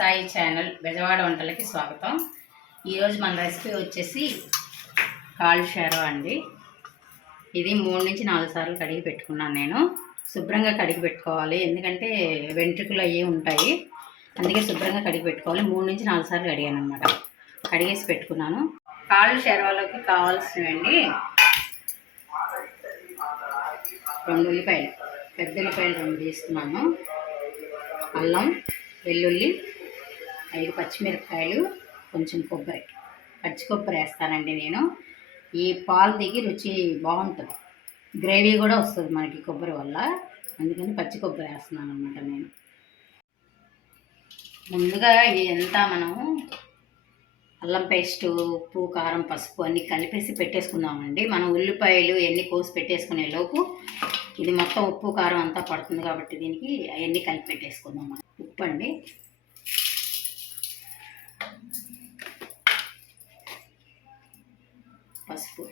Sai channel Bezawada వంటలకి స్వాగతం. ఈరోజు మన రెసిపీ వచ్చేసి కాళ్ళు షేర్వా అండి. ఇది 3 నుంచి 4 సార్లు కడిగి పెట్టుకున్నాను. నేను శుభ్రంగా కడిగి పెట్టుకోవాలి, ఎందుకంటే వెంట్రుకలు అవి ఉంటాయి, అందుకే శుభ్రంగా కడిగి పెట్టుకోవాలి. 3 నుంచి 4 సార్లు కడిగాను అనమాట. కడిగేసి పెట్టుకున్నాను. కాళ్ళు షేర్వాలోకి కావాల్సినవండి 2 ఉల్లిపాయలు, పెద్ద ఉల్లిపాయలు 2 తీసుకున్నాను. అల్లం, వెల్లుల్లి, 5 పచ్చిమిరపకాయలు, కొంచెం కొబ్బరి, పచ్చి కొబ్బరి వేస్తానండి నేను. ఈ పాలు దిగి రుచి బాగుంటుంది, గ్రేవీ కూడా వస్తుంది మనకి కొబ్బరి వల్ల, అందుకని పచ్చి కొబ్బరి వేస్తున్నాను అనమాట నేను. ముందుగా ఇదంతా మనం అల్లం పేస్టు, ఉప్పు, కారం, పసుపు అన్నీ కలిపేసి పెట్టేసుకుందామండి. మనం ఉల్లిపాయలు ఎన్ని కోసి పెట్టేసుకునే లోపు ఇది మొత్తం ఉప్పు కారం అంతా పడుతుంది కాబట్టి దీనికి అవన్నీ కలిపి పెట్టేసుకుందాం. మనం ఉప్పు అండి, పసుపు,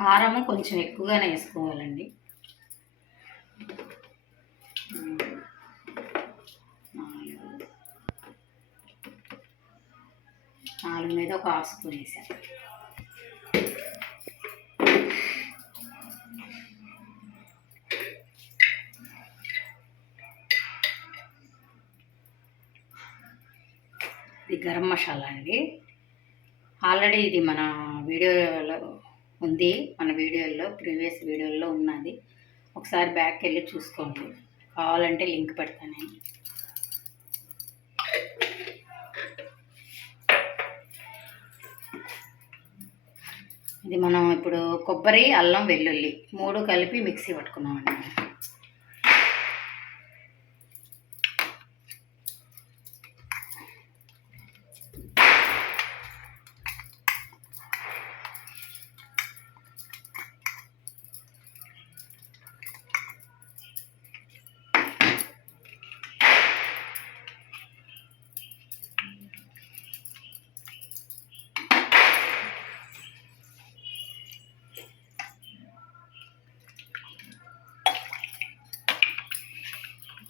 కారము కొంచెం ఎక్కువగానే వేసుకోవాలండి. 4 మీద ఒక 1/2 స్పూన్ వేసాను. ఇది గరం మసాలా అండి. ఆల్రెడీ ఇది మన వీడియోలో ఉంది, మన వీడియోలో ప్రీవియస్ వీడియోలో ఉన్నది, ఒకసారి బ్యాక్ వెళ్ళి చూసుకోండి, కావాలంటే లింక్ పెడతాను. ఇది మనం ఇప్పుడు కొబ్బరి, అల్లం, వెల్లుల్లి 3 కలిపి మిక్సీ పట్టుకున్నామండి.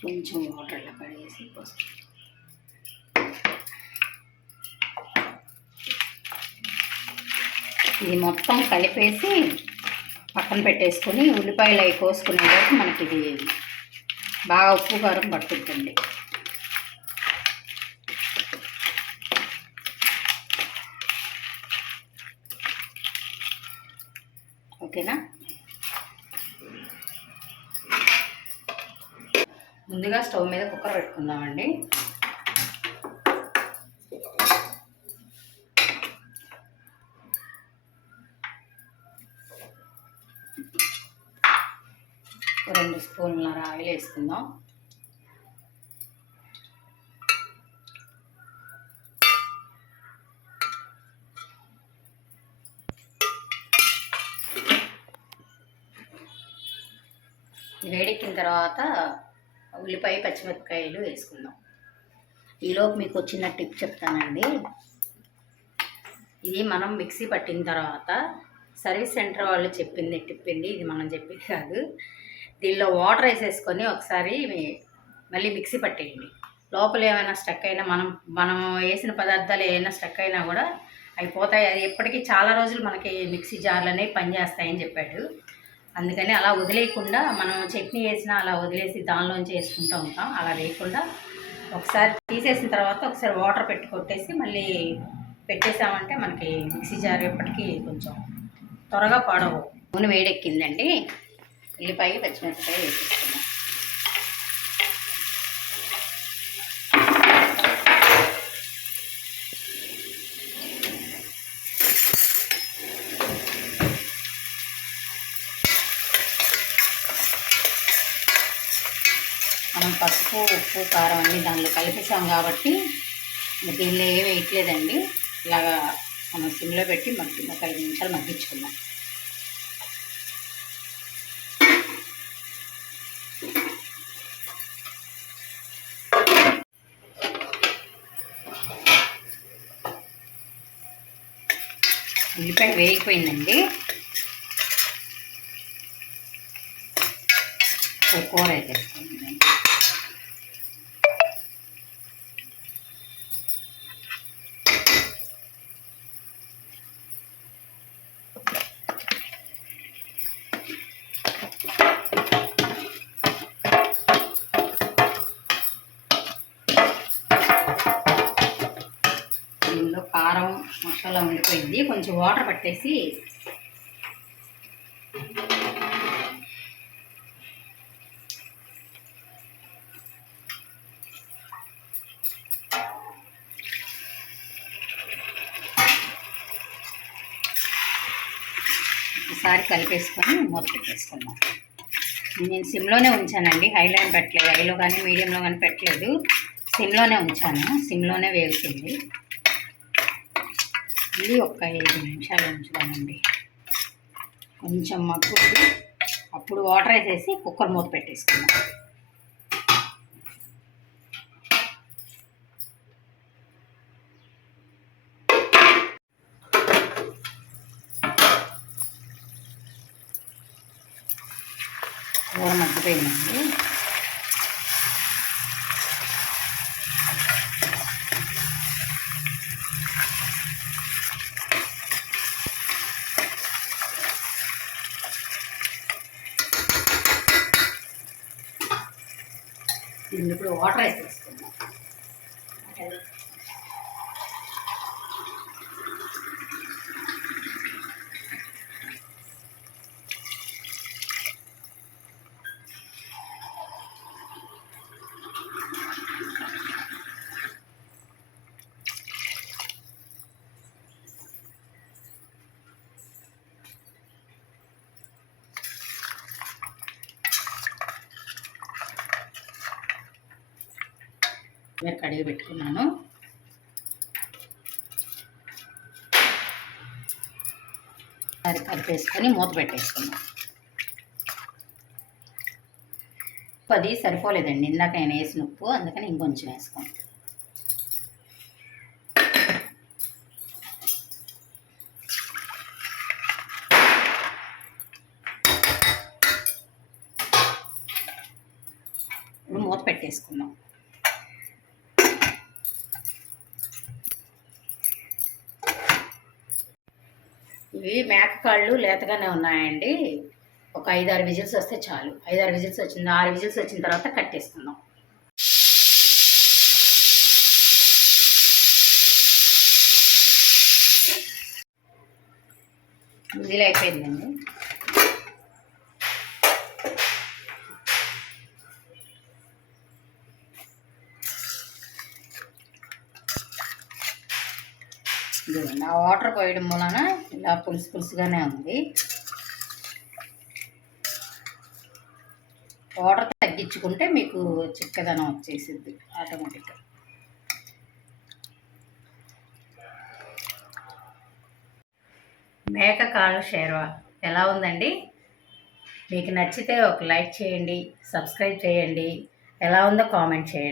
కొంచెం వాటర్లో కడిగేసి పోస్తాం. ఇది మొత్తం కలిపేసి పక్కన పెట్టేసుకొని ఉల్లిపాయలు అవి కోసుకునేటప్పుడు మనకి ఇది బాగా ఉప్పు కారం పట్టుకుంటుంది. ఓకేనా? ముందుగా స్టవ్ మీద కుక్కర్ పెట్టుకుందామండి. ఒక 2 స్పూన్ల ఆయిల్ వేసుకుందాం. వేడెక్కిన తర్వాత ఉల్లిపాయ, పచ్చిమిరపకాయలు వేసుకుందాం. ఈలోపు మీకు చిన్న టిప్ చెప్తానండి. ఇది మనం మిక్సీ పట్టిన తర్వాత సర్వీస్ సెంటర్ వాళ్ళు చెప్పింది టిప్ అండి, ఇది మనం చెప్పింది కాదు. దీనిలో వాటర్ వేసేసుకొని ఒకసారి మళ్ళీ మిక్సీ పట్టేయండి. లోపల ఏమైనా స్టక్ అయినా, మనం వేసిన పదార్థాలు ఏమైనా స్టక్ అయినా కూడా అయిపోతాయి. అది ఎప్పటికీ చాలా రోజులు మనకి మిక్సీ జార్లు అనేవి పనిచేస్తాయని చెప్పాడు. అందుకని అలా వదిలేయకుండా, మనం చట్నీ వేసినా అలా వదిలేసి దానిలోంచి వేసుకుంటూ ఉంటాం. అలా వేయకుండా ఒకసారి తీసేసిన తర్వాత ఒకసారి వాటర్ పెట్టి కొట్టేసి మళ్ళీ పెట్టేసామంటే మనకి మిక్సీ జార్ ఎప్పటికీ కొంచెం త్వరగా పాడవు. నూనె వేడెక్కిందండి, ఉల్లిపాయ, పచ్చిమిరపకాయ వేసేసుకున్నాం. మనం పసుపు, ఉప్పు, కారం అన్నీ దానిలో కలిపేసాం కాబట్టి దీనిలో ఏమి వేయట్లేదండి. ఇలాగా మనం సిమ్లో పెట్టి ఒక 5 నిమిషాలు మగ్గించుకుందాం. ఉల్లిపాయ వేగిపోయిందండి. కూర వేసేసుకోండి. దీనిలో కారం మసాలా ఉండిపోయింది, కొంచెం వాటర్ పట్టేసి ఒకసారి కలిపేసుకొని మూత పెట్టేసుకుందాం. నేను సిమ్లోనే ఉంచానండి, హైలో ఏం పెట్టలేదు, హైలో కానీ మీడియంలో కానీ పెట్టలేదు, సిమ్లోనే ఉంచాను. సిమ్లోనే వేగుతుంది. ఇది ఒక 5 నిమిషాలు ఉంచుదానండి. కొంచెం మగ్గుతుంది, అప్పుడు వాటర్ వేసేసి కుక్కర్ మూత పెట్టేసుకుందాం. కూర మగ్గిపోయిందండి. దీన్ని ఇప్పుడు వాటర్ వేసేసుకుందాం. మీరు కడిగి పెట్టుకున్నాను. అది కలిపేసుకొని మూత పెట్టేసుకున్నాం. అది సరిపోలేదండి, ఇందాక నేను వేసిన ఉప్పు, అందుకని ఇంకొంచెం వేసుకోండి. ఇప్పుడు మూత పెట్టేసుకున్నాం. ఇవి మేకకాళ్ళు లేతగానే ఉన్నాయండి. ఒక 5-6 విజిల్స్ వస్తే చాలు. 5-6 విజిల్స్ వచ్చింది. 6 విజిల్స్ వచ్చిన తర్వాత కట్టేసుకుందాం. విజిల్ అయిపోయిందండి. ఆ వాటర్ పోయడం వలన ఇలా పులుసు పులుసుగానే ఉంది. వాటర్ తగ్గించుకుంటే మీకు చిక్కదనం వచ్చేసిద్ది ఆటోమేటిక్గా. మేక కాళ్ళు షేర్వా ఎలా ఉందండి? మీకు నచ్చితే ఒక లైక్ చేయండి, సబ్స్క్రైబ్ చేయండి, ఎలా ఉందో కామెంట్ చేయండి.